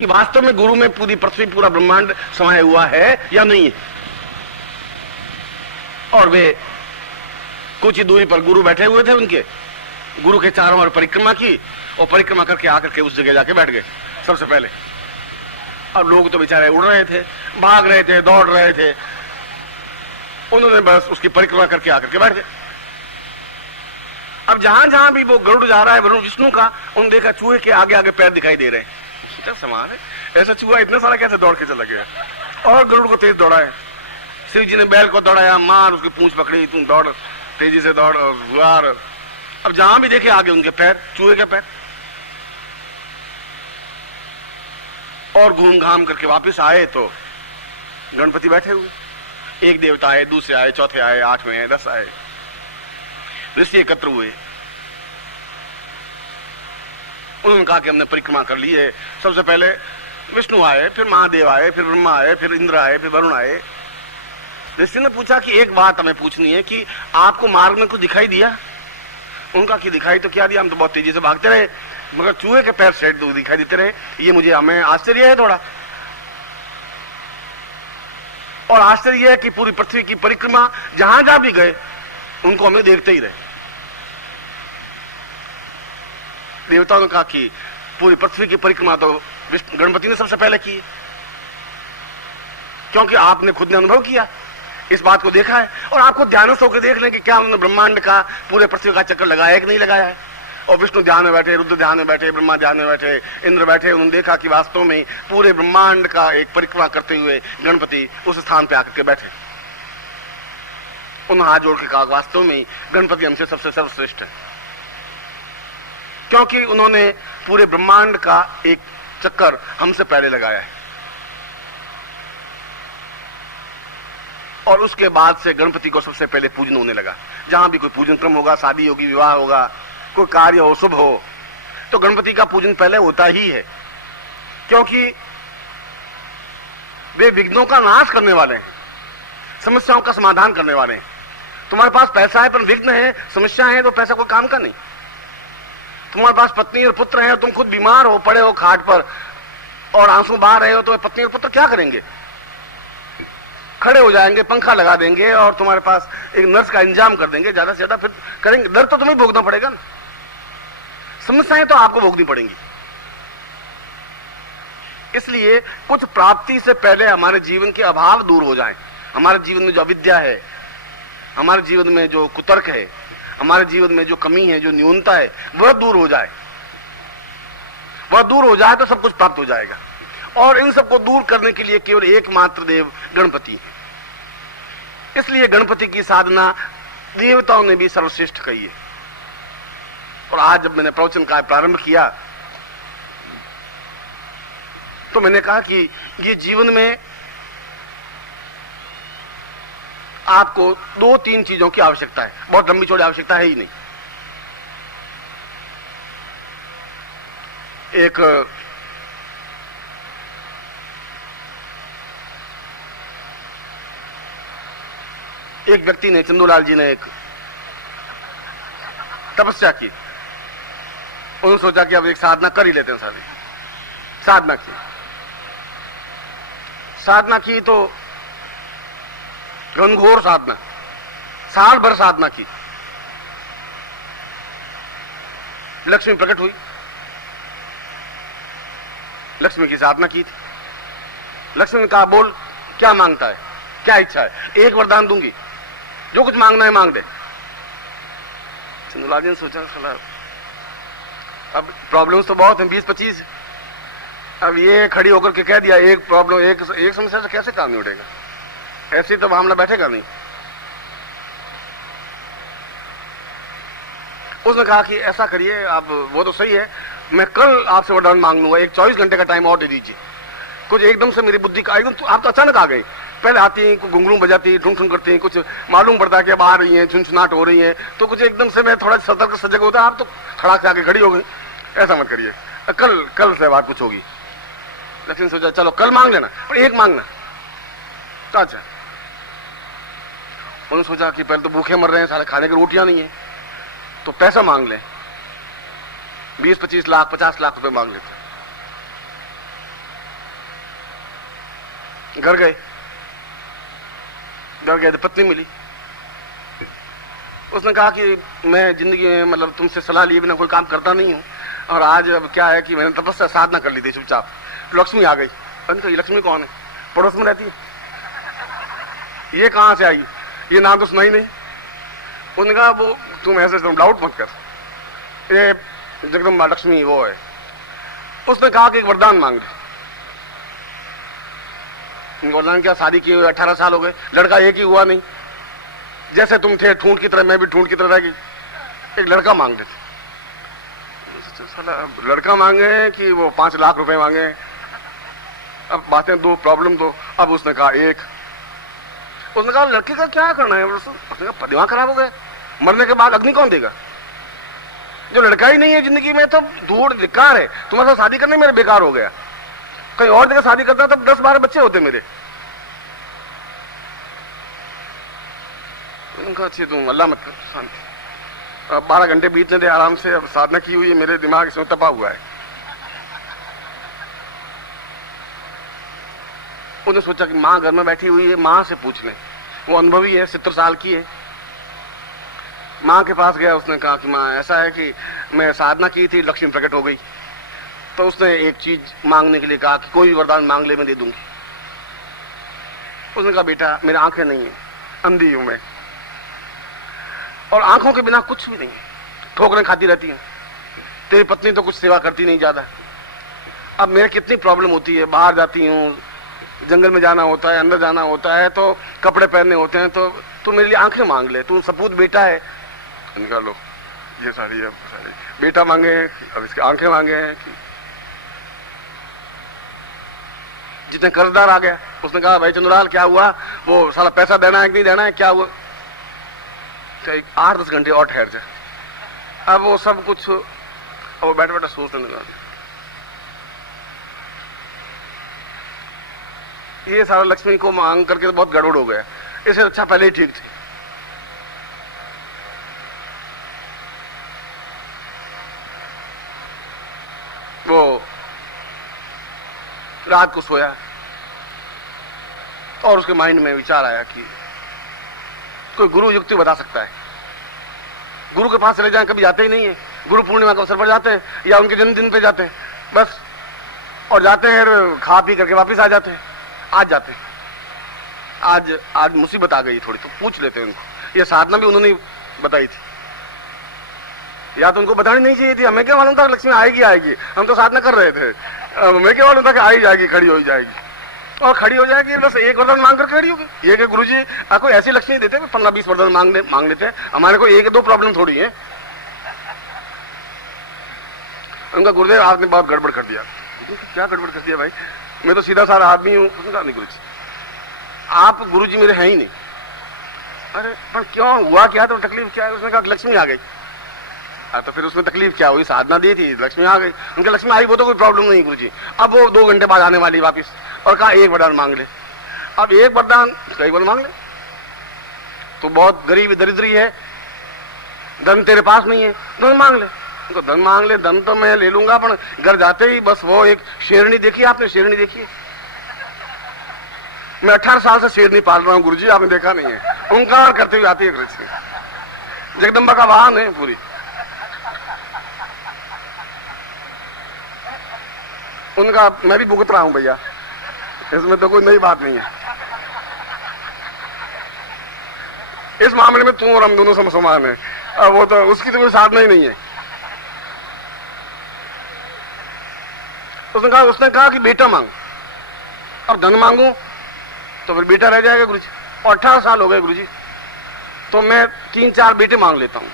कि वास्तव में गुरु में पूरी पृथ्वी पूरा ब्रह्मांड समाया हुआ है या नहीं है। और वे कुछ ही दूरी पर गुरु बैठे हुए थे, उनके गुरु के चारों ओर परिक्रमा की और परिक्रमा करके आकर के उस जगह जाके बैठ गए सबसे पहले। अब लोग तो बेचारे उड़ रहे थे, भाग रहे थे, दौड़ रहे थे, उन्होंने बस उसकी परिक्रमा करके आकर के बैठ गए। अब जहां जहां भी वो गरुड़ जा रहा है वरुण विष्णु का, उन देखा चूहे के आगे आगे पैर दिखाई दे रहे हैं। क्या समान है, ऐसा चूहा इतना सारा कैसे दौड़ के चला गया। और गरुड़ को तेज दौड़ाया, शिव जी ने बैल को दौड़ाया, मार उसकी पूंछ पकड़ी, तुम दौड़, तेजी से दौड़ और गुहार। अब जहां भी देखे आगे उनके पैर, चूहे के पैर। और घूम घाम करके वापस आए तो गणपति बैठे हुए, एक देवता आए, दूसरे आए, चौथे आए, 8वें आए, 10 आए, ऋषि एकत्र हुए। उन्होंने कहा कि हमने परिक्रमा कर ली है। सबसे पहले विष्णु आए, फिर महादेव आए, फिर ब्रह्मा आए, फिर इंद्र आए, फिर वरुण आए। ऋषि ने पूछा कि एक बात हमें पूछनी है कि आपको मार्ग में कुछ दिखाई दिया? उनका कि दिखाई तो क्या दिया, हम तो बहुत तेजी से भागते रहे, मगर चूहे के पैर सेट दिखाई देते रहे। ये मुझे हमें आश्चर्य है थोड़ा। और आश्चर्य है कि पूरी पृथ्वी की परिक्रमा जहां जहां भी गए उनको हमें देखते ही रहे। देवताओं ने कहा कि पूरी पृथ्वी की परिक्रमा तो गणपति ने सबसे पहले की है, क्योंकि आपने खुद ने अनुभव किया, इस बात को देखा है। और आपको ध्यानस्थ होकर देख लें कि क्या उन्होंने ब्रह्मांड का पूरे पृथ्वी का चक्कर लगाया है कि नहीं लगाया है। और विष्णु ध्यान में बैठे, रुद्र ध्यान में बैठे, ब्रह्मा ध्यान में बैठे, इंद्र बैठे, उन्होंने देखा कि वास्तव में पूरे ब्रह्मांड का एक परिक्रमा करते हुए गणपति उस स्थान पे आकर के बैठे। उन्होंने हाथ जोड़ के कहा वास्तव में गणपति हमसे सबसे सर्वश्रेष्ठ है, क्योंकि उन्होंने पूरे ब्रह्मांड का एक चक्कर हमसे पहले लगाया है। और उसके बाद से गणपति को सबसे पहले पूजन होने लगा। जहां भी कोई पूजन क्रम होगा, शादी होगी, विवाह होगा, कोई कार्य हो, शुभ हो, तो गणपति का पूजन पहले होता ही है, क्योंकि वे विघ्नों का नाश करने वाले हैं, समस्याओं का समाधान करने वाले हैं। तुम्हारे पास पैसा है पर विघ्न है, समस्या है, तो पैसा कोई काम का नहीं। तुम्हारे पास पत्नी और पुत्र हैं और तुम खुद बीमार हो, पड़े हो खाट पर और आंसू बहा रहे हो, तो पत्नी और पुत्र क्या करेंगे? खड़े हो जाएंगे, पंखा लगा देंगे और तुम्हारे पास एक नर्स का इंतजाम कर देंगे, ज्यादा से ज्यादा फिर करेंगे। दर्द तो तुम्हें भोगना पड़ेगा ना, समस्याएं तो आपको भोगनी पड़ेंगी। इसलिए कुछ प्राप्ति से पहले हमारे जीवन के अभाव दूर हो जाएं, हमारे जीवन में जो अविद्या है, हमारे जीवन में जो कुतर्क है, हमारे जीवन में जो कमी है, जो न्यूनता है, वह दूर हो जाए। वह दूर हो जाए तो सब कुछ प्राप्त हो जाएगा। और इन सबको दूर करने के लिए केवल एकमात्र देव गणपति है। इसलिए गणपति की साधना देवताओं ने भी सर्वश्रेष्ठ कही है। और आज जब मैंने प्रवचन का प्रारंभ किया तो मैंने कहा कि ये जीवन में आपको 2-3 चीजों की आवश्यकता है, बहुत लंबी चौड़ी आवश्यकता है ही नहीं। एक व्यक्ति ने, चंदूलाल जी ने एक तपस्या की। उन्होंने सोचा कि अब एक साधना कर ही लेते हैं। साधना की तो घनघोर साधना, साल भर साधना की। लक्ष्मी प्रकट हुई, लक्ष्मी की साधना की थी। लक्ष्मी ने कहा बोल क्या मांगता है, क्या इच्छा है, एक वरदान दूंगी, जो कुछ मांगना है मांग दे। चंदूलाल जी ने सोचा साला अब प्रॉब्लम्स तो बहुत हैं, 20-25। अब ये खड़ी होकर के कह दिया एक प्रॉब्लम, एक समस्या से कैसे काम नहीं उठेगा, ऐसे तो मामला बैठेगा नहीं। उसने कहा कि ऐसा करिए, अब वो तो सही है, मैं कल आपसे वरदान मांग लूंगा, एक 24 घंटे का टाइम और दे दीजिए। कुछ एकदम से मेरी बुद्धि का एकदम आप तो अचानक आ गई। पहले आती हैं, कुछ घुंघरू बजाती है, ठुन करती हैं, कुछ मालूम पड़ता है कि अब आ रही हैं, झुनझुनाहट हो रही है, तो कुछ एकदम से मैं थोड़ा सतर्क सजग होता, आप तो खड़ाक से आके खड़ी हो गई। ऐसा मत करिए, कल से बात कुछ होगी। लक्ष्मी सोचा चलो कल मांग लेना, पर एक मांगना। तो अच्छा, उन्होंने सोचा कि पहले तो भूखे मर रहे हैं, सारे खाने की रोटियां नहीं है, तो पैसा मांग लें, 20-25 लाख 50 लाख रुपए मांग लेते। घर गए तो पत्नी मिली। उसने कहा कि मैं जिंदगी में मतलब तुमसे सलाह लिए बिना कोई काम करता नहीं हूँ, और आज अब क्या है कि मैंने तपस्या साधना कर ली थी चुपचाप। लक्ष्मी आ गई। तो ये लक्ष्मी कौन है? पड़ोस में रहती है, ये कहाँ से आई? ये नाम तो सुना ही नहीं। उसने कहा वो तुम ऐसे डाउट मत कर, ये जगदम्बा लक्ष्मी वो है। उसने कहा कि एक वरदान मांग ले। वरदान क्या? शादी किए हुए 18 साल हो गए, लड़का एक ही हुआ नहीं। जैसे तुम थे ठूंठ की तरह, मैं भी ठूंठ की तरह रह गई। एक लड़का मांग लेते। लड़का मांगे कि वो 5 लाख रुपए मांगे। अब बातें दो, प्रॉब्लम दो। अब उसने कहा एक। उसने कहा लड़के का क्या करना है? उसने कहा दिमाग खराब हो गया, मरने के बाद अग्नि कौन देगा? जो लड़का ही नहीं है जिंदगी में तो दूर बेकार है। तुम्हारे साथ शादी करने मेरे बेकार हो गया। कहीं और जगह शादी करता तब 10-12 बच्चे होते मेरे। उनका अच्छी तुम अल्लाह मत कर, शांति। अब 12 घंटे बीतने दे आराम से। अब साधना की हुई है, मेरे दिमाग इसमें तपा हुआ है। उन्होंने सोचा कि माँ घर में बैठी हुई है, माँ से पूछ लें, वो अनुभवी है, 70 साल की है। माँ के पास गया। उसने कहा कि माँ ऐसा है कि मैं साधना की थी, लक्ष्मी प्रकट हो गई। तो उसने एक चीज मांगने के लिए कहा कि कोई वरदान मांग ले, मैं दे दूंगी। उसने कहा बेटा मेरी आंखें नहीं है, अंधी हूं मैं, और आंखों के बिना कुछ भी नहीं है, ठोकरें खाती रहती हैं। तेरी पत्नी तो कुछ सेवा करती नहीं ज्यादा। अब मेरे कितनी प्रॉब्लम होती है, बाहर जाती हूँ, जंगल में जाना होता है, अंदर जाना होता है, तो कपड़े पहनने होते हैं, तो तू मेरे लिए आंखें मांग ले, तू सपूत बेटा है। निकालो ये साड़ी है, साड़ी बेटा मांगे, अब इसके आंखें मांगे हैं कि जितने कर्जदार आ गया। उसने कहा भाई चंद्रलाल क्या हुआ, वो साला पैसा देना है कि नहीं देना है, क्या हुआ? 8-10 घंटे और ठहर जाए। अब वो सब कुछ, अब वो बैठे बैठे सोचने लगा ये सारा लक्ष्मी को मांग करके तो बहुत गड़बड़ हो गया, इससे अच्छा पहले ही ठीक थी। वो रात को सोया और उसके माइंड में विचार आया कि कोई गुरु युक्ति बता सकता है। गुरु के पास चले जाएं, कभी जाते ही नहीं है। गुरु पूर्णिमा के अवसर पर जाते हैं या उनके जन्मदिन पे जाते हैं बस, और जाते हैं खा पी करके वापिस आ जाते हैं। आज जाते हैं, आज मुसीबत आ गई थोड़ी, तो पूछ लेते हैं उनको। ये साधना भी उन्होंने बताई थी, या तो उनको बतानी नहीं चाहिए थी। हमें क्या मालूम था लक्ष्मी आएगी, हम तो साधना कर रहे थे। हमें क्या मालूम था कि आई जाएगी, खड़ी हो जाएगी, और खड़ी हो जाएगी। बस एक वरदान मांग कर खड़ी होगी। ये कि गुरु जी कोई ऐसी लक्ष्मी देते 15-20 वरदान मांग लेते हैं, हमारे को 1-2 प्रॉब्लम थोड़ी है। उनका गुरुदेव आपने बहुत गड़बड़ कर दिया। क्या गड़बड़ कर दिया भाई, मैं तो सीधा साधा आदमी हूँ। नहीं गुरु जी, आप गुरु जी मेरे हैं ही नहीं। अरे पर क्यों हुआ क्या, तो तकलीफ क्या है? उसने कहा लक्ष्मी आ गई। तो फिर उसमें तकलीफ क्या हुई, साधना दी थी, लक्ष्मी आ गई। उनके लक्ष्मी आई वो तो कोई प्रॉब्लम नहीं गुरु जी। अब वो 2 घंटे बाद आने वाली वापिस, और कहा एक वरदान मांग ले। अब एक वरदान कई बार मांग ले, तो बहुत गरीब दरिद्री है, धन तेरे पास नहीं है, धन मांग ले। तो धन मांग ले, धन तो मैं ले लूंगा, पर घर जाते ही बस वो एक शेरनी देखी आपने? शेरनी देखी? मैं 18 साल से शेरनी पाल रहा हूँ गुरु जी, आपने देखा नहीं है? ओंकार करते हुए आती है, जगदम्बा का वाहन है पूरी। उनका मैं भी भुगत रहा हूं भैया, इसमें तो कोई नई बात नहीं है। इस मामले में तू और हम दोनों समान है। वो तो उसकी तो कोई साधना ही नहीं है। उसने कहा कि बेटा मांग, और धन मांगू तो फिर बेटा रह जाएगा गुरु जी। और 18 साल हो गए गुरु जी, तो मैं 3-4 बेटे मांग लेता हूँ।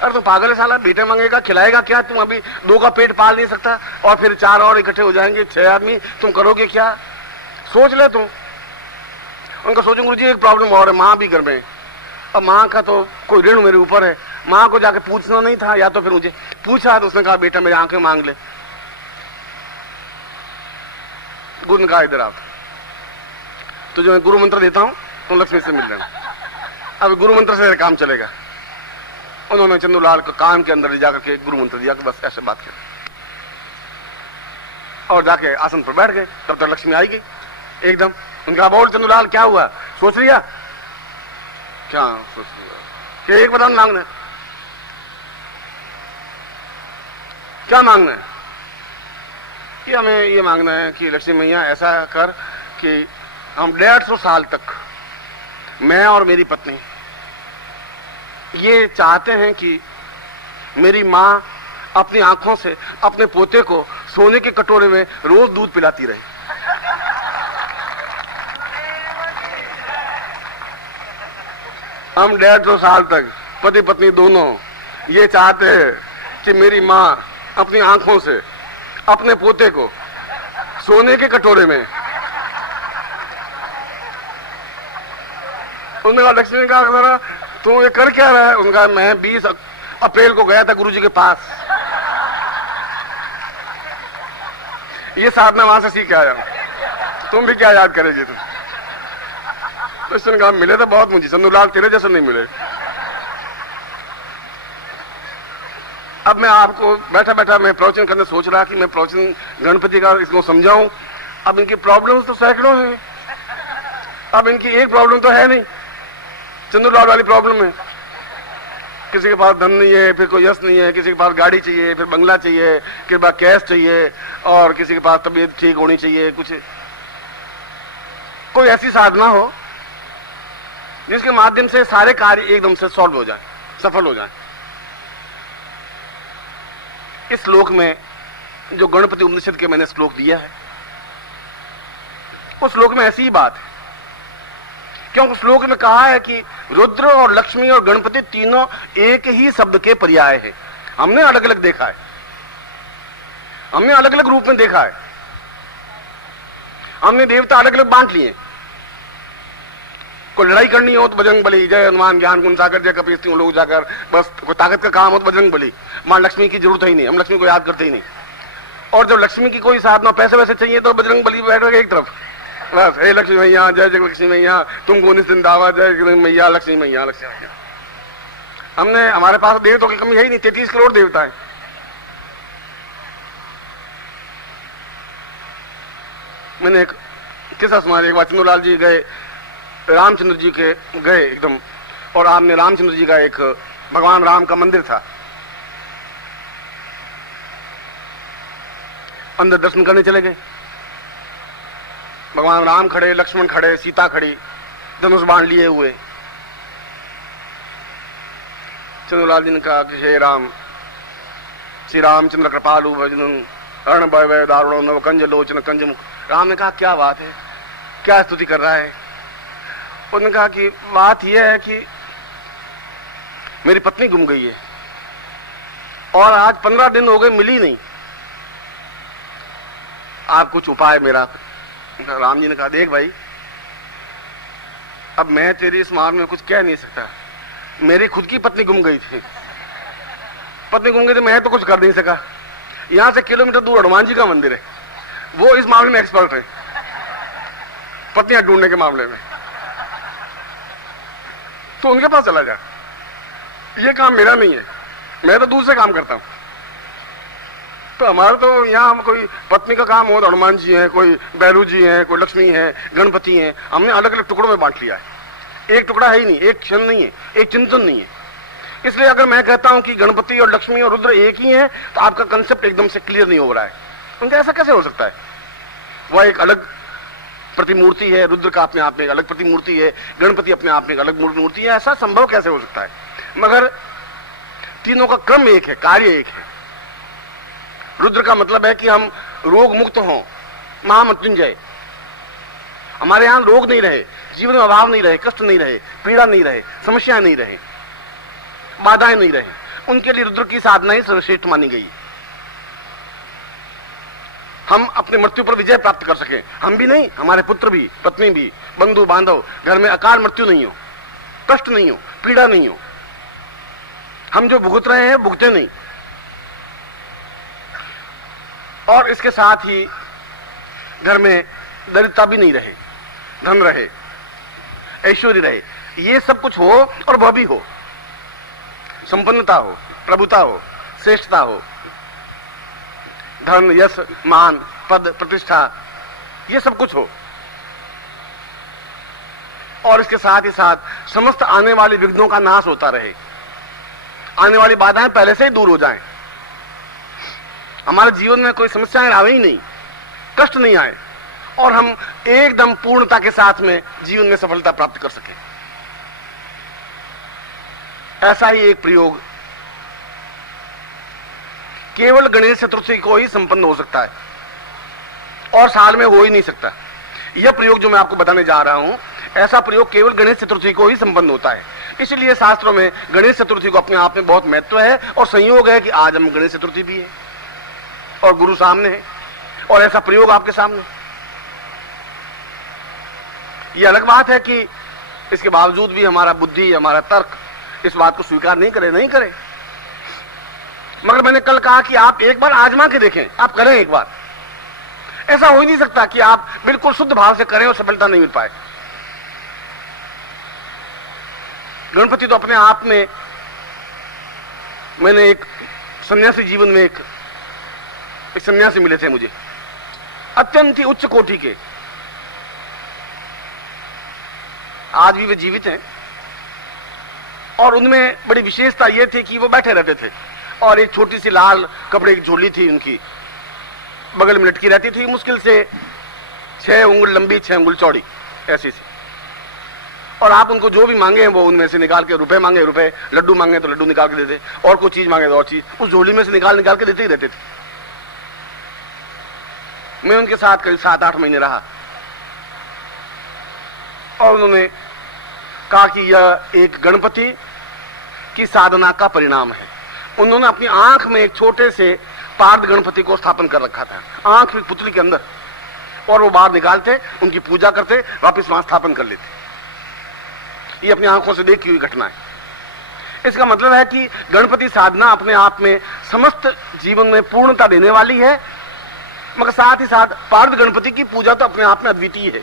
अरे तो पागल है साला, बेटे मांगेगा, खिलाएगा क्या? तुम अभी 2 का पेट पाल नहीं सकता, और फिर 4 और इकट्ठे हो जाएंगे, 6 आदमी, तुम करोगे क्या? सोच ले तुम। उनका सोचो गुरु जी एक प्रॉब्लम और है, माँ भी घर में। अब माँ का तो कोई ऋण मेरे ऊपर है, माँ को जाके पूछना नहीं था, या तो फिर मुझे पूछा तो उसने कहा बेटा मेरी आंखें मांग ले। गुरु ने कहा इधर आप, तो जो मैं गुरु मंत्र देता हूँ तुम लक्ष्मी से मिल लेना। अब गुरु मंत्र से काम चलेगा। उन्होंने चंदूलाल को कान के अंदर ले जाकर के गुरु मंत्र दिया कि बस ऐसे बात कर, और जाके आसन पर बैठ गए। तब तक लक्ष्मी आई गई। एकदम। उनका बोल चंद्रलाल क्या हुआ, सोच लिया? क्या सोच लिया? कि एक बता मांगना, क्या मांगना है? कि हमें ये मांगना है कि लक्ष्मी मैया ऐसा कर कि हम 150 साल तक मैं और मेरी पत्नी ये चाहते हैं कि मेरी माँ अपनी आंखों से अपने पोते को सोने के कटोरे में रोज दूध पिलाती रहे। हम 150 साल तक पति पत्नी दोनों ये चाहते हैं कि मेरी माँ अपनी आंखों से अपने पोते को सोने के कटोरे में। उन्होंने कहा लक्ष्मी ने कहा तू ये कर क्या रहा है? उनका मैं 20 अप्रैल को गया था गुरुजी के पास, ये साधना वहां से सीख के आया, तुम भी क्या याद करेगी तुम? तो इसने कहा मिले तो बहुत मुझे, चंद्रलाल तेरे जैसे नहीं मिले। अब मैं आपको बैठा बैठा मैं प्रवचन करने सोच रहा कि मैं प्रवचन गणपति का इसको समझाऊं। अब इनकी प्रॉब्लम्स तो सैकड़ों हैं, अब इनकी एक प्रॉब्लम तो है नहीं, चंद्रलाल वाली प्रॉब्लम है। किसी के पास धन नहीं है, फिर कोई यश नहीं है, किसी के पास गाड़ी चाहिए, फिर बंगला चाहिए, किसी के पास कैश चाहिए, और किसी के पास तबीयत ठीक होनी चाहिए। कुछ कोई ऐसी साधना हो जिसके माध्यम से सारे कार्य एकदम से सॉल्व हो जाए, सफल हो जाए। इस श्लोक में जो गणपति उपनिषद के मैंने श्लोक दिया है, उस श्लोक में ऐसी ही बात है, क्योंकि श्लोक में कहा है कि रुद्र और लक्ष्मी और गणपति तीनों एक ही शब्द के पर्याय हैं। हमने अलग अलग देखा है, हमने अलग अलग रूप में देखा है, हमने देवता अलग अलग बांट लिए। कोई लड़ाई करनी हो तो बजरंग बली, जय हनुमान ज्ञान गुण सागर जय कपीस तीनों लोग जाकर, बस कोई ताकत का काम हो तो बजरंग बली। मां लक्ष्मी की जरूरत ही नहीं, हम लक्ष्मी को याद करते ही नहीं। और जब लक्ष्मी की कोई साधना पैसे वैसे चाहिए तो बजरंग बली बैठ गए एक तरफ, बस हे लक्ष्मी मैया जय जय लक्ष्मी मैया, तुमको निस दिन दावा जय मैया लक्ष्मी मैया लक्ष्मी मैया। हमने हमारे पास देवताओं की कमी है ही नहीं, 33 करोड़ देवता है। मैंने एक किस्सा सुना, एक बार चंद्रलाल जी गए रामचंद्र जी के गए एकदम, और आपने रामचंद्र जी का एक भगवान राम का मंदिर था, अंदर दर्शन करने चले गए। भगवान राम खड़े, लक्ष्मण खड़े, सीता खड़ी, धनुष बाण लिए हुए। चंद्रलाल जी ने कहा कि हे राम, श्री रामचंद्र कृपालु भजन अर्ण भय दारुण नव कंज लोचन कंज मुख। राम ने कहा क्या बात है, क्या स्तुति कर रहा है? उन्होंने कहा कि बात यह है कि मेरी पत्नी गुम गई है और आज 15 दिन हो गए मिली नहीं, आप कुछ उपाय मेरा। राम जी ने कहा देख भाई, अब मैं तेरी इस मामले में कुछ कह नहीं सकता, मेरी खुद की पत्नी गुम गई थी, पत्नी गुम गई थी, मैं तो कुछ कर नहीं सका। यहां से किलोमीटर दूर हनुमान जी का मंदिर है, वो इस मामले में एक्सपर्ट है, पत्नियां ढूंढने के मामले में, तो उनके पास चला जा। ये काम मेरा नहीं है, मैं तो दूसरे काम करता हूं। तो हमारा तो यहाँ हम कोई पत्नी का काम हो तो हनुमान जी हैं, कोई बैरू जी हैं, कोई लक्ष्मी है, गणपति हैं, हमने अलग अलग टुकड़ों में बांट लिया है। एक टुकड़ा है ही नहीं, एक क्षण नहीं है, एक चिंतन नहीं है। इसलिए अगर मैं कहता हूं कि गणपति और लक्ष्मी और रुद्र एक ही है तो आपका कंसेप्ट एकदम से क्लियर नहीं हो रहा है। उनका ऐसा कैसे हो सकता है? वह एक अलग प्रतिमूर्ति है, रुद्र का अपने आप में एक अलग प्रतिमूर्ति है, गणपति अपने आप में एक अलग मूर्ति है, ऐसा संभव कैसे हो सकता है? मगर तीनों का क्रम एक है, कार्य एक है। रुद्र का मतलब है कि हम रोग मुक्त हों, महामृत्युंजय, हमारे यहां रोग नहीं रहे, जीवन में अभाव नहीं रहे, कष्ट नहीं रहे, पीड़ा नहीं रहे, समस्याएं नहीं रहे, बाधाएं नहीं रहे, उनके लिए रुद्र की साधना ही सर्वश्रेष्ठ मानी गई। हम अपनी मृत्यु पर विजय प्राप्त कर सके, हम भी नहीं, हमारे पुत्र भी, पत्नी भी, बंधु बांधव, घर में अकाल मृत्यु नहीं हो, कष्ट नहीं हो, पीड़ा नहीं हो, हम जो भुगत रहे हैं भुगते नहीं। और इसके साथ ही घर में दरिद्रता भी नहीं रहे, धन रहे, ऐश्वर्य रहे, ये सब कुछ हो और वह भी हो, संपन्नता हो, प्रभुता हो, श्रेष्ठता हो, धन यश मान पद प्रतिष्ठा, ये सब कुछ हो। और इसके साथ ही साथ समस्त आने वाले विघ्नों का नाश होता रहे, आने वाली बाधाएं पहले से ही दूर हो जाएं, हमारे जीवन में कोई समस्याएं आवे ही नहीं, कष्ट नहीं आए और हम एकदम पूर्णता के साथ में जीवन में सफलता प्राप्त कर सकें। ऐसा ही एक प्रयोग केवल गणेश चतुर्थी को ही संपन्न हो सकता है और साल में हो ही नहीं सकता। यह प्रयोग जो मैं आपको बताने जा रहा हूं, ऐसा प्रयोग केवल गणेश चतुर्थी को ही संपन्न होता है। इसलिए शास्त्रों में गणेश चतुर्थी को अपने आप में बहुत महत्व है और संयोग है कि आज हम गणेश चतुर्थी भी है और गुरु सामने है और ऐसा प्रयोग आपके सामने। यह अलग बात है कि इसके बावजूद भी हमारा बुद्धि, हमारा तर्क इस बात को स्वीकार नहीं करे। मगर मैंने कल कहा कि आप एक बार आजमा के देखें, आप करें एक बार। ऐसा हो ही नहीं सकता कि आप बिल्कुल शुद्ध भाव से करें और सफलता नहीं मिल पाए। गणपति तो अपने आप में, मैंने एक सन्यासी जीवन में एक सन्यासी मिले थे मुझे, अत्यंत ही उच्च कोटि के, आज भी वे जीवित हैं और उनमें बड़ी विशेषता यह थी कि वो बैठे रहते थे और एक छोटी सी लाल कपड़े की झोली थी उनकी, बगल में लटकी रहती थी, मुश्किल से 6 उंगल लंबी 6 उंगल चौड़ी ऐसी सी। और आप उनको जो भी मांगे वो उनमें से निकाल के, रुपए मांगे रुपए, लड्डू मांगे तो लड्डू निकाल के देते, और कोई चीज मांगे तो और चीज उस झोली में से निकाल के देते ही रहते थे। मैं उनके साथ करीब 7-8 महीने रहा और उन्होंने कहा कि यह एक गणपति की साधना का परिणाम है। उन्होंने अपनी आंख में एक छोटे से पार्थ गणपति को स्थापन कर रखा था, आंख में पुतली के अंदर, और वो बाहर निकालते, उनकी पूजा करते, वापस वहां स्थापन कर लेते। ये अपनी आंखों से देखी हुई घटना है। इसका मतलब है कि गणपति साधना अपने आप में समस्त जीवन में पूर्णता देने वाली है, मगर साथ ही साथ पार्थ गणपति की पूजा तो अपने आप में अद्वितीय है।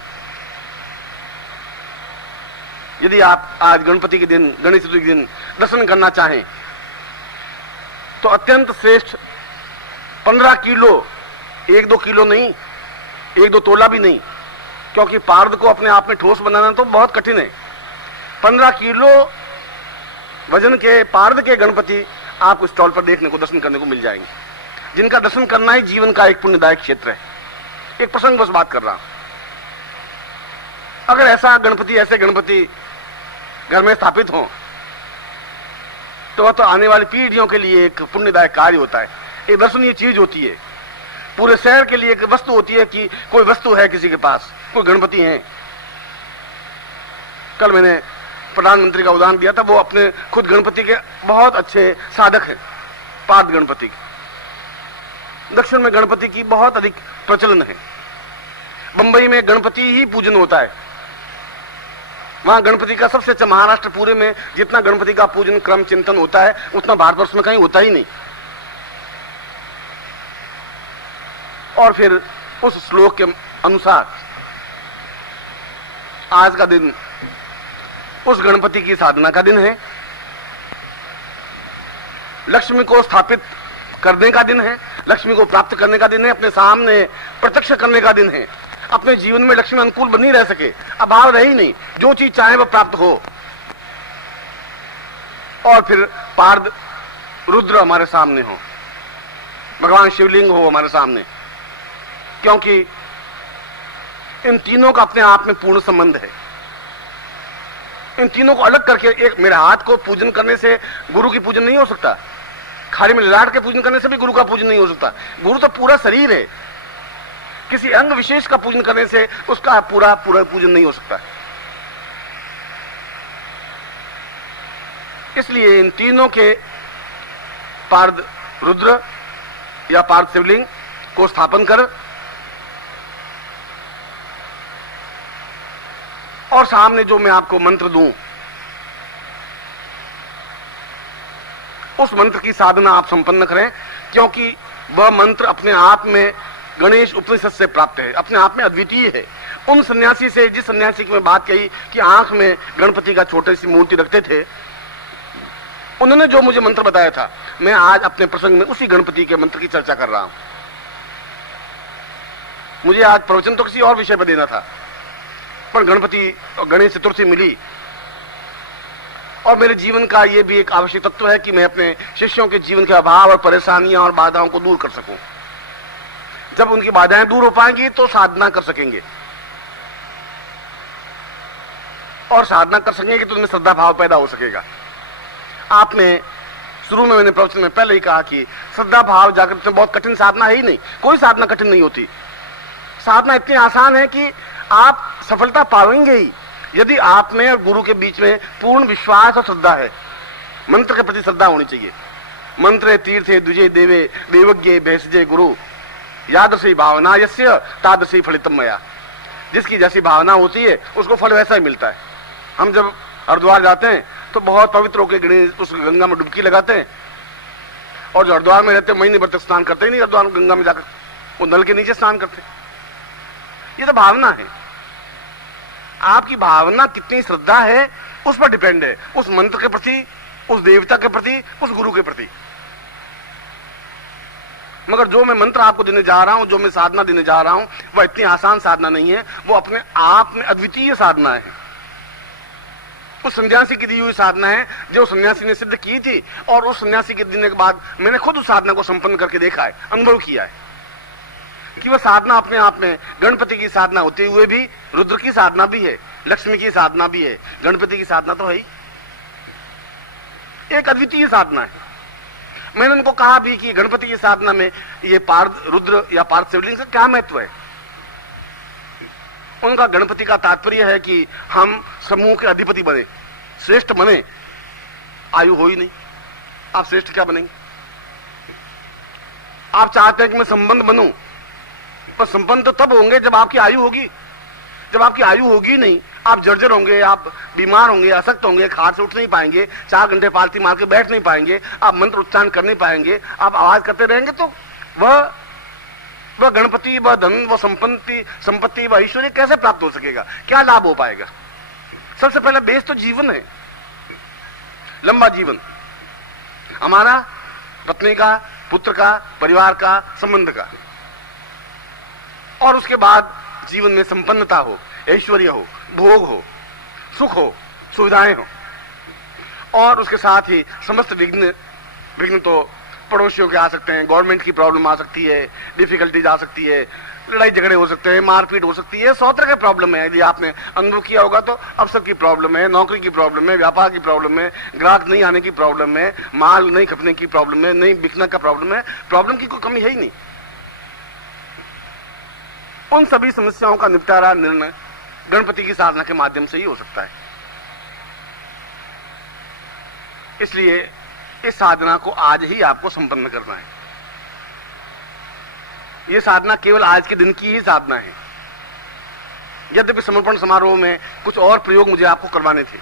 यदि आप आज गणपति के दिन, गणेश चतुर्थी के दिन दर्शन करना चाहें तो अत्यंत श्रेष्ठ 15 किलो, 1-2 किलो नहीं, 1-2 तोला भी नहीं, क्योंकि पार्थ को अपने आप में ठोस बनाना तो बहुत कठिन है। 15 किलो वजन के पार्थ के गणपति आपको स्टॉल पर देखने को, दर्शन करने को मिल जाएंगे, जिनका दर्शन करना ही जीवन का एक पुण्यदायक क्षेत्र है। एक प्रसंग बस बात कर रहा हूं। अगर ऐसा गणपति, ऐसे गणपति घर में स्थापित हो तो वह तो आने वाली पीढ़ियों के लिए एक पुण्यदायक कार्य होता है, एक दर्शनीय चीज होती है। पूरे शहर के लिए एक वस्तु होती है कि कोई वस्तु है किसी के पास, कोई गणपति है। कल मैंने प्रधानमंत्री का उदाहरण दिया था, वो अपने खुद गणपति के बहुत अच्छे साधक हैं, पार्थ गणपति के। दक्षिण में गणपति की बहुत अधिक प्रचलन है। बंबई में गणपति ही पूजन होता है, वहां गणपति का सबसे अच्छा, महाराष्ट्र पूरे में जितना गणपति का पूजन क्रम चिंतन होता है उतना भारतवर्ष में कहीं होता ही नहीं। और फिर उस श्लोक के अनुसार आज का दिन उस गणपति की साधना का दिन है, लक्ष्मी को स्थापित करने का दिन है, लक्ष्मी को प्राप्त करने का दिन है, अपने सामने प्रत्यक्ष करने का दिन है। अपने जीवन में लक्ष्मी अनुकूल बनी रह सके, अभाव रहे ही नहीं, जो चीज चाहे वह प्राप्त हो। और फिर पार्थ रुद्र हमारे सामने हो, भगवान शिवलिंग हो हमारे सामने, क्योंकि इन तीनों का अपने आप में पूर्ण संबंध है। इन तीनों को अलग करके, एक मेरे हाथ को पूजन करने से गुरु की पूजन नहीं हो सकता, खाली में ललाट के पूजन करने से भी गुरु का पूजन नहीं हो सकता। गुरु तो पूरा शरीर है, किसी अंग विशेष का पूजन करने से उसका पूरा पूजन नहीं हो सकता। इसलिए इन तीनों के, पार्थ रुद्र या पार्थ शिवलिंग को स्थापन कर और सामने जो मैं आपको मंत्र दूं, उस मंत्र की साधना आप संपन्न करें, क्योंकि वह मंत्र अपने आप में गणेश उपनिषद से प्राप्त है, अपने आप में अद्वितीय है। उन सन्यासी से, जिस सन्यासी की मैं बात कही कि आंख में गणपति का छोटी सी मूर्ति रखते थे, उन्होंने जो मुझे मंत्र बताया था, मैं आज अपने प्रसंग में उसी गणपति के मंत्र की चर्चा कर रहा हूं। मुझे आज प्रवचन तो किसी और विषय पर देना था, लक्ष्मण गणपति और गणेश चतुर्थी मिली। और मेरे जीवन का ये भी एक आवश्यक तत्व है कि मैं अपने शिष्यों के जीवन के अभाव और परेशानियां और बाधाओं को दूर कर सकूं। जब उनकी बाधाएं दूर हो पाएंगी तो साधना कर सकेंगे, और साधना कर सकेंगे तो उनमें श्रद्धा भाव पैदा हो सकेगा। आपने शुरू में, मैंने प्रवचन में पहले ही कहा कि श्रद्धा भाव जागृत में बहुत कठिन साधना है ही नहीं, कोई साधना कठिन नहीं होती। साधना इतनी आसान है कि आप सफलता पाएंगे ही यदि आप में और गुरु के बीच में पूर्ण विश्वास और श्रद्धा है। मंत्र के प्रति श्रद्धा होनी चाहिए। मंत्रे तीर्थे द्विजे देवे देवज्ञे भेषजे गुरु यादृशी भावना यस्य तादृशी फलितम मया। जिसकी जैसी भावना होती है उसको फल वैसा ही मिलता है। हम जब हरिद्वार जाते हैं तो बहुत पवित्र होकर गणेश उस गंगा में डुबकी लगाते हैं, और जो हरिद्वार में रहते हैं महीने भर तक स्नान करते ही नहीं हरिद्वार गंगा में जाकर, वो नल के नीचे स्नान करते हैं। ये तो भावना है। आपकी भावना कितनी श्रद्धा है उस पर डिपेंड है, उस मंत्र के प्रति, उस देवता के प्रति, उस गुरु के प्रति। मगर जो मैं मंत्र आपको देने जा रहा हूं, जो मैं साधना देने जा रहा हूं, वह इतनी आसान साधना नहीं है। वो अपने आप में अद्वितीय साधना है। उस सन्यासी की दी हुई साधना है जो सन्यासी ने सिद्ध की थी, और उस सन्यासी के देने के बाद मैंने खुद उस साधना को संपन्न करके देखा है, अनुभव किया है कि वह साधना अपने आप में गणपति की साधना होते हुए भी रुद्र की साधना भी है, लक्ष्मी की साधना भी है, गणपति की साधना तो है ही, एक अद्वितीय साधना है। मैंने उनको कहा भी कि गणपति की साधना में ये पार्थ रुद्र या पार्थ शिवलिंग का क्या महत्व है। उनका गणपति का तात्पर्य है कि हम समूह के अधिपति बने, श्रेष्ठ बने। आयु हो ही नहीं, आप श्रेष्ठ क्या बनेंगे। आप चाहते हैं कि मैं संबंध बनूं, पर संबंध तो तब होंगे जब आपकी आयु होगी। जब आपकी आयु होगी नहीं, आप जर्जर होंगे, आप बीमार होंगे, असक्त होंगे, खाट से उठ नहीं पाएंगे, 4 घंटे पालती मार के बैठ नहीं पाएंगे, आप मंत्र उच्चारण कर नहीं पाएंगे, आप आवाज करते रहेंगे, तो वह गणपति, वह धन, वह संपत्ति, वह ऐश्वर्य कैसे प्राप्त हो सकेगा, क्या लाभ हो पाएगा। सबसे पहले बेस तो जीवन है, लंबा जीवन हमारा, पत्नी का, पुत्र का, परिवार का, संबंध का, और उसके बाद जीवन में संपन्नता हो, ऐश्वर्य हो, भोग हो, सुख हो, सुविधाएं हो, और उसके साथ ही समस्त विघ्न तो पड़ोसियों के आ सकते हैं, गवर्नमेंट की प्रॉब्लम आ सकती है, डिफिकल्टीज आ सकती है, लड़ाई झगड़े हो सकते हैं, मारपीट हो सकती है, 100 तरह की प्रॉब्लम है। यदि आपने अनुभव किया होगा तो अवसर की प्रॉब्लम है, नौकरी की प्रॉब्लम है, व्यापार की प्रॉब्लम है, ग्राहक नहीं आने की प्रॉब्लम है, माल नहीं खपने की प्रॉब्लम है, नहीं बिकने का प्रॉब्लम है। प्रॉब्लम की कोई कमी है ही नहीं। उन सभी समस्याओं का निपटारा, निर्णय गणपति की साधना के माध्यम से ही हो सकता है। इसलिए इस साधना को आज ही आपको संपन्न करना है। यह साधना केवल आज के दिन की ही साधना है। यद्यपि समर्पण समारोह में कुछ और प्रयोग मुझे आपको करवाने थे,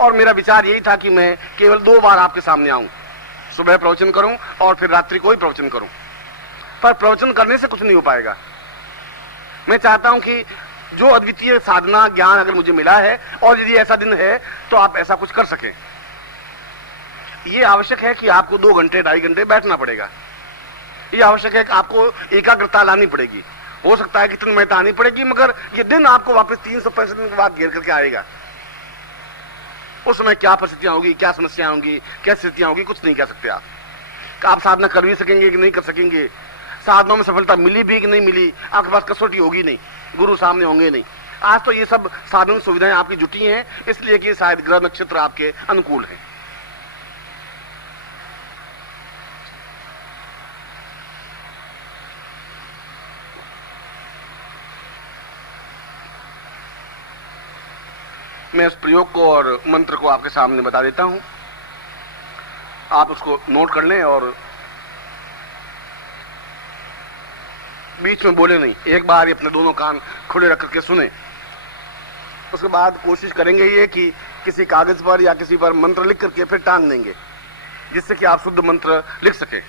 और मेरा विचार यही था कि मैं केवल 2 बार आपके सामने आऊं, सुबह प्रवचन करूं और फिर रात्रि को ही प्रवचन करूं। पर प्रवचन करने से कुछ नहीं हो पाएगा। मैं चाहता हूं कि जो अद्वितीय साधना ज्ञान अगर मुझे मिला है, और यदि ऐसा दिन है तो आप ऐसा कुछ कर सकें। ये आवश्यक है कि आपको 2 घंटे 2.5 घंटे बैठना पड़ेगा। ये आवश्यक है कि आपको एकाग्रता लानी पड़ेगी। हो सकता है कि तन्मयता आनी पड़ेगी, मगर ये दिन आपको वापस 365 दिन के बाद घेर करके आएगा। उस समय क्या परिस्थितियां होगी, क्या समस्याएं होंगी, क्या स्थितियां होगी, कुछ नहीं कह सकते आप साधना कर भी सकेंगे कि नहीं कर सकेंगे, साधनों में सफलता मिली भी कि नहीं मिली, आपके पास कसौटी होगी नहीं, गुरु सामने होंगे नहीं। आज तो ये सब साधन सुविधाएं आपकी जुटी हैं, इसलिए कि शायद ग्रह नक्षत्र आपके अनुकूल हैं। मैं उस प्रयोग को और मंत्र को आपके सामने बता देता हूं, आप उसको नोट कर लें और बीच में बोले नहीं, एक बार अपने दोनों कान खुले रख करके सुने। उसके बाद कोशिश करेंगे ये कि किसी कागज पर या किसी पर मंत्र लिख करके फिर टांग देंगे, जिससे कि आप शुद्ध मंत्र लिख सके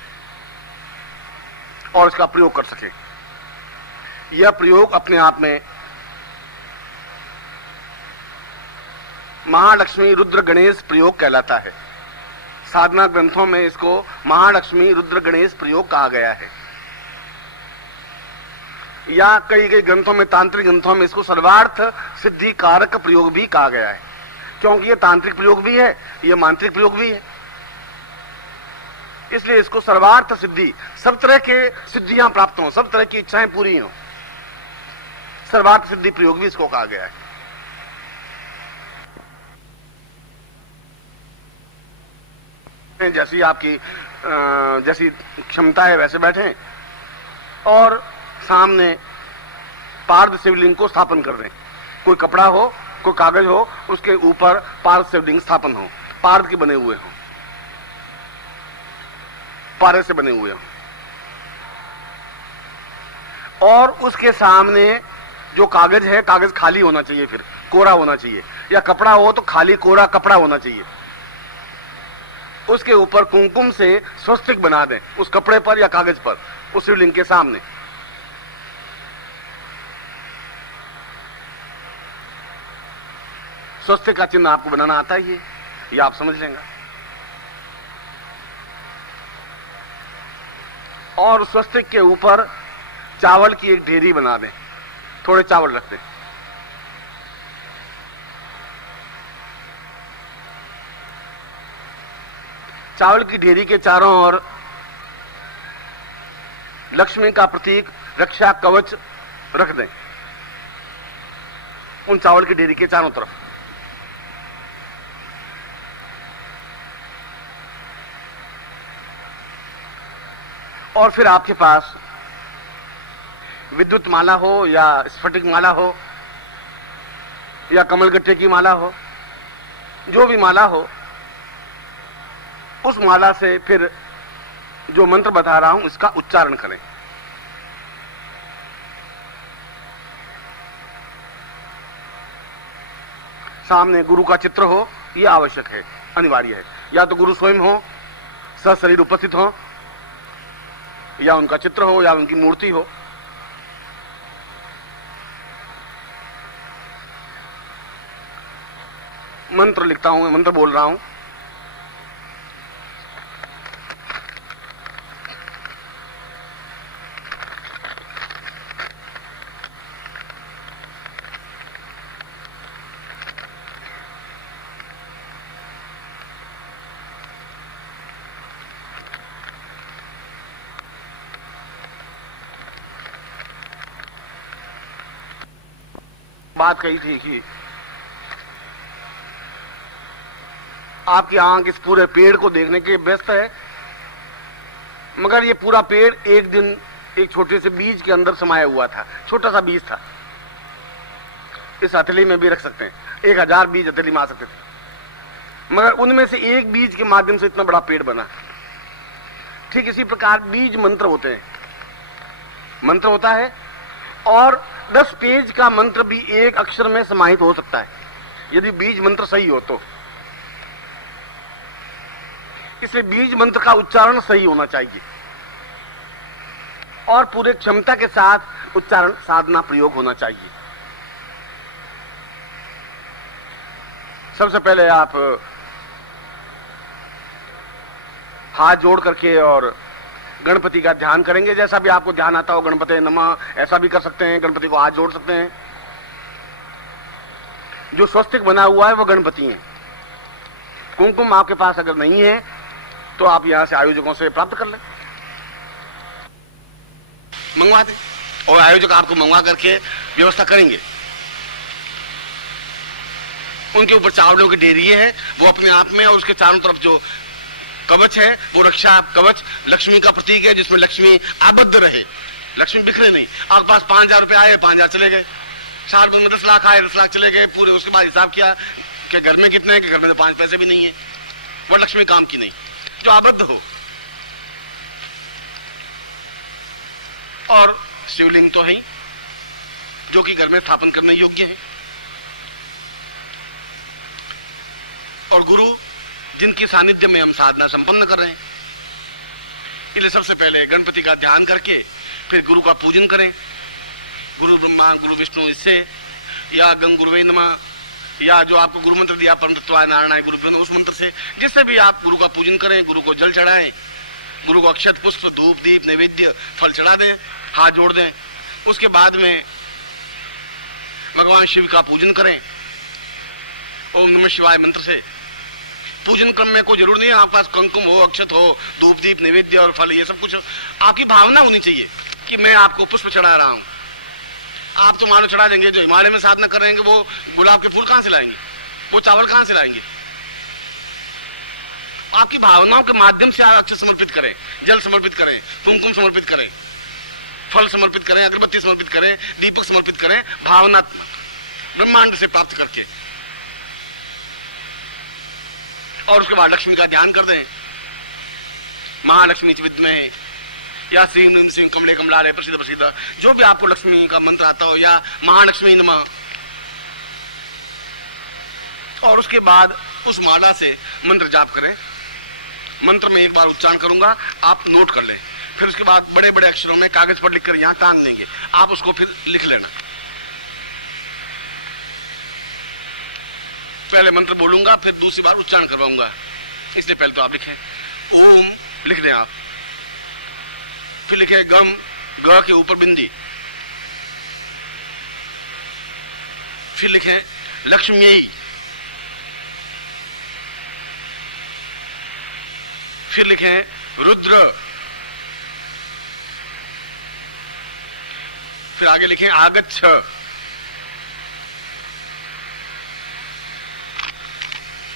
और इसका प्रयोग कर सके। यह प्रयोग अपने आप में महालक्ष्मी रुद्र गणेश प्रयोग कहलाता है। साधना ग्रंथों में इसको महालक्ष्मी रुद्र गणेश प्रयोग कहा गया है। या कई कई ग्रंथों में, तांत्रिक ग्रंथों में इसको सर्वार्थ सिद्धि कारक प्रयोग भी कहा गया है, क्योंकि ये तांत्रिक प्रयोग भी है, ये मांत्रिक प्रयोग भी है। इसलिए इसको सर्वार्थ सिद्धि, सब तरह के सिद्धियां प्राप्त हो, सब तरह की इच्छाएं पूरी हो, सर्वार्थ सिद्धि प्रयोग भी इसको कहा गया है। जैसी आपकी जैसी क्षमता है वैसे बैठे और सामने पार्थ शिवलिंग को स्थापन कर रहे हैं। कोई कपड़ा हो, कोई कागज हो, उसके ऊपर पार्थ शिवलिंग स्थापन हो, पार्थ के बने हुए हो, पारे से बने हुए हो, और उसके सामने जो कागज है, कागज खाली होना चाहिए, फिर कोरा होना चाहिए, या कपड़ा हो तो खाली कोरा कपड़ा होना चाहिए। उसके ऊपर कुमकुम से स्वस्तिक बना दें उस कपड़े पर या कागज पर, उस शिवलिंग के सामने। स्वस्तिक का चिन्ह आपको बनाना आता है, ये आप समझ लेंगे। और स्वस्तिक के ऊपर चावल की एक ढेरी बना दें, थोड़े चावल रख दें। चावल की ढेरी के चारों ओर लक्ष्मी का प्रतीक रक्षा कवच रख दें, उन चावल की ढेरी के चारों तरफ। और फिर आपके पास विद्युत माला हो या स्फटिक माला हो या कमलगट्टे की माला हो, जो भी माला हो, उस माला से फिर जो मंत्र बता रहा हूं इसका उच्चारण करें। सामने गुरु का चित्र हो, यह आवश्यक है, अनिवार्य है। या तो गुरु स्वयं हो, सशरीर उपस्थित हो, या उनका चित्र हो, या उनकी मूर्ति हो। मंत्र लिखता हूं, मंत्र बोल रहा हूं। बात कही थी कि आपकी आंख इस पूरे पेड़ को देखने के व्यस्त है, मगर ये पूरा पेड़ एक दिन एक छोटे से बीज के अंदर समाया हुआ था, छोटा सा बीज था। इस हथेली में भी रख सकते हैं, 1000 बीज हथेली में आ सकते थे, मगर उनमें से एक बीज के माध्यम से इतना बड़ा पेड़ बना। ठीक इसी प्रकार बीज मंत्र होते हैं, मंत्र होता है, और 10 पेज का मंत्र भी एक अक्षर में समाहित हो सकता है, यदि बीज मंत्र सही हो तो। इसलिए बीज मंत्र का उच्चारण सही होना चाहिए और पूरे क्षमता के साथ उच्चारण साधना प्रयोग होना चाहिए। सबसे पहले आप हाथ जोड़ करके और गणपति का ध्यान करेंगे, जैसा भी आपको ध्यान आता हो। गणपति नमः ऐसा भी कर सकते हैं, गणपति को हाथ जोड़ सकते हैं। जो स्वस्तिक बना हुआ है वो गणपति है। कुमकुम आपके पास अगर नहीं है तो आप यहां से आयोजकों से प्राप्त कर लें, मंगवा दें, और आयोजक आपको मंगवा करके व्यवस्था करेंगे। उनके ऊपर चावलों की ढेरी है, वो अपने आप में, और उसके चारों तरफ जो कवच है वो रक्षा कवच लक्ष्मी का प्रतीक है, जिसमें लक्ष्मी आबद्ध रहे, लक्ष्मी बिखरे नहीं। आपके पास 5000 रुपए आए, 5000 चले गए। साल भर में 10 लाख आए, 10 लाख चले गए पूरे। उसके बाद हिसाब किया कि घर में कितने हैं, कि घर में तो 5 पैसे भी नहीं है। वो लक्ष्मी काम की नहीं, जो आबद्ध हो। और शिवलिंग तो है जो कि घर में स्थापन करने योग्य है, और गुरु जिनके सानिध्य में हम साधना संपन्न कर रहे हैं। इसलिए सबसे पहले गणपति का ध्यान करके फिर गुरु का पूजन करें। गुरु ब्रह्मा गुरु विष्णु इससे, या गंग गुरुवे नमः, या जो आपको गुरु मंत्र दिया परमतत्वाय नारायणाय गुरुभ्यो, उस मंत्र से जिससे भी आप गुरु का पूजन करें। गुरु को जल चढ़ाएं, गुरु को अक्षत पुष्प धूप दीप नैवेद्य फल चढ़ा दें, हाथ जोड़ दें। उसके बाद में भगवान शिव का पूजन करें ओम नमः शिवाय मंत्र से। पूजन क्रम में कोई जरूर नहीं है आपके पास कुमकुम हो, अक्षत हो, धूप दीप नैवेद्य और फल, ये सब कुछ आपकी भावना होनी चाहिए कि मैं आपको पुष्प चढ़ा रहा हूं। आप तो मानो चढ़ा देंगे, जो हिमालय में साधना कर रहे हैं वो गुलाब के फूल कहां से लाएंगे, वो चावल कहां से लाएंगे? आपकी भावनाओं के माध्यम से आप अक्षत समर्पित करें, जल समर्पित करें, कुमकुम समर्पित करें, फल समर्पित करें, अगरबत्ती समर्पित करें, दीपक समर्पित करें, भावनात्मक ब्रह्मांड से प्राप्त करके। और उसके बाद लक्ष्मी का ध्यान कर दें, महालक्ष्मी च विद्महे या श्रीं ह्रीं श्रीं कमले कमलालय प्रसिद्ध प्रसिद्ध, जो भी आपको लक्ष्मी का मंत्र आता हो, या महालक्ष्मी नमः। और उसके बाद उस माला से मंत्र जाप करें। मंत्र में एक बार उच्चारण करूंगा, आप नोट कर लें, फिर उसके बाद बड़े बड़े अक्षरों में कागज पर लिखकर यहां टांग देंगे, आप उसको फिर लिख लेना। पहले मंत्र बोलूंगा, फिर दूसरी बार उच्चारण करवाऊंगा, इसलिए पहले तो आप लिखें। ओम लिख दें आप, फिर लिखें गम, ग के ऊपर बिंदी, फिर लिखें लक्ष्मी, फिर लिखें रुद्र, फिर आगे लिखें आगच्छ,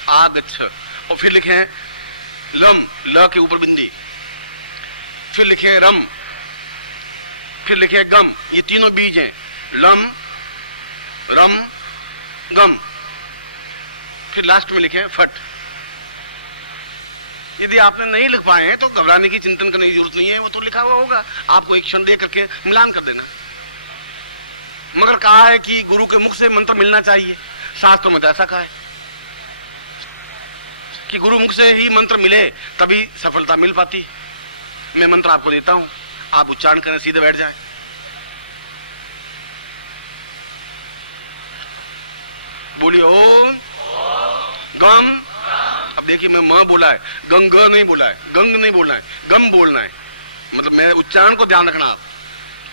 आगच्छ, और फिर लिखें लम, ल के ऊपर बिंदी, फिर लिखें रम, फिर लिखें गम, ये तीनों बीज हैं, लम रम गम, फिर लास्ट में लिखें फट। यदि आपने नहीं लिख पाए हैं तो घबराने की, चिंतन करने की जरूरत नहीं है, वो तो लिखा हुआ होगा, आपको एक क्षण दे करके मिलान कर देना। मगर कहा है कि गुरु के मुख से मंत्र मिलना चाहिए, शास्त्रों में ऐसा कहा है कि गुरु मुख से ही मंत्र मिले तभी सफलता मिल पाती। मैं मंत्र आपको देता हूं, आप उच्चारण करें, सीधे बैठ जाएं। बोलिए ओम गम। अब देखिए मैं म बोला है, गंग नहीं बोला है, गंग नहीं बोलना है, गम बोलना है, मतलब मैं उच्चारण को ध्यान रखना आप,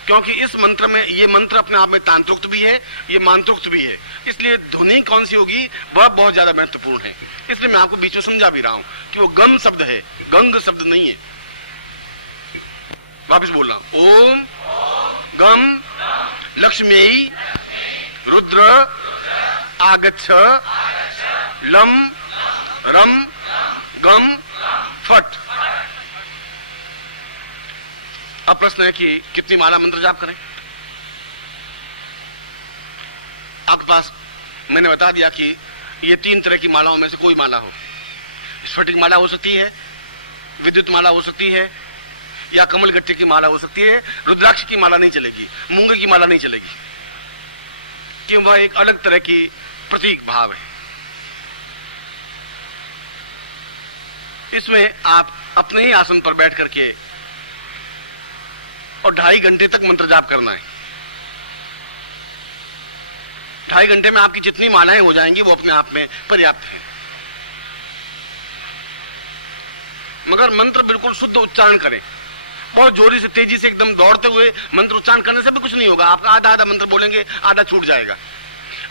क्योंकि इस मंत्र में, ये मंत्र अपने आप में तांत्रोक्त भी है, ये मंत्रोक्त भी है, इसलिए ध्वनि कौन सी होगी वह बहुत ज्यादा महत्वपूर्ण है। इसलिए मैं आपको बीच में समझा भी रहा हूं कि वो गम शब्द है, गंग शब्द नहीं है। वापस बोल रहा हूं, ओम गम लक्ष्मी रुद्र आगच्छ लम रम गम फट। अब प्रश्न है कि कितनी माला मंत्र जाप करें। आपके पास मैंने बता दिया कि ये 3 तरह की मालाओं में से कोई माला हो। स्फटिक माला हो सकती है, विद्युत माला हो सकती है, या कमल गट्टे की माला हो सकती है। रुद्राक्ष की माला नहीं चलेगी, मूंगे की माला नहीं चलेगी, क्यों? वह एक अलग तरह की प्रतीक भाव है। इसमें आप अपने ही आसन पर बैठ करके और 2.5 घंटे तक मंत्र जाप करना है। 2.5 घंटे में आपकी जितनी मालाएं हो जाएंगी वो अपने आप में पर्याप्त है। मगर मंत्र बिल्कुल शुद्ध उच्चारण करें, और जोरी से, तेजी से, एकदम दौड़ते हुए मंत्र उच्चारण करने से भी कुछ नहीं होगा। आपका आधा आधा मंत्र बोलेंगे, आधा छूट जाएगा।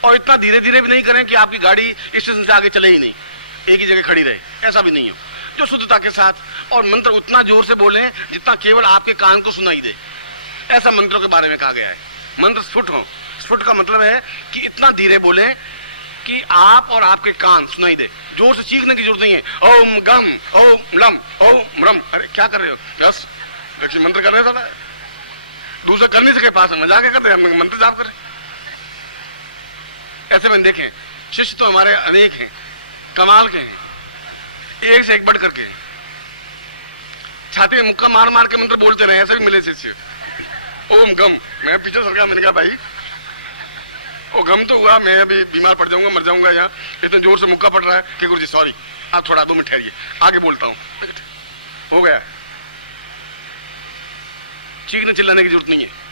और इतना धीरे धीरे भी नहीं करें कि आपकी गाड़ी स्टेशन से आगे चले ही नहीं, एक ही जगह खड़ी रहे, ऐसा भी नहीं हो। जो शुद्धता के साथ, और मंत्र उतना जोर से बोलें जितना केवल आपके कान को सुनाई दे। ऐसा मंत्रों के बारे में कहा गया है, मंत्र स्फुट हो। स्फुट का मतलब है कि इतना धीरे बोलें कि आप और आपके कान सुनाई दे, जोर से चीखने की जरूरत नहीं है। ओम गम ओम लम ओम रम। अरे क्या कर रहे हो? बस लक्ष्मी मंत्र कर रहे हो, दूसरे कर नहीं सके, पास मजाक कर रहे हैं, मंत्र जाप करें। ऐसे में देखें, शिष्य तो हमारे अनेक हैं, कमाल के हैं, एक से एक बढ़ करके छाती में मुक्का मार मार के मंत्र बोलते रहे। ऐसे भी मिले शिष्य। ओम गम, मैं पीछे सर गया, मैंने कहा भाई वो गम तो हुआ, मैं अभी बीमार पड़ जाऊंगा, मर जाऊंगा, यहाँ इतने जोर से मुक्का पड़ रहा है कि गुरुजी सॉरी, आप थोड़ा 2 मिनट ठहरिए, आगे बोलता हूं। हो गया, चीखने चिल्लाने की जरूरत नहीं है।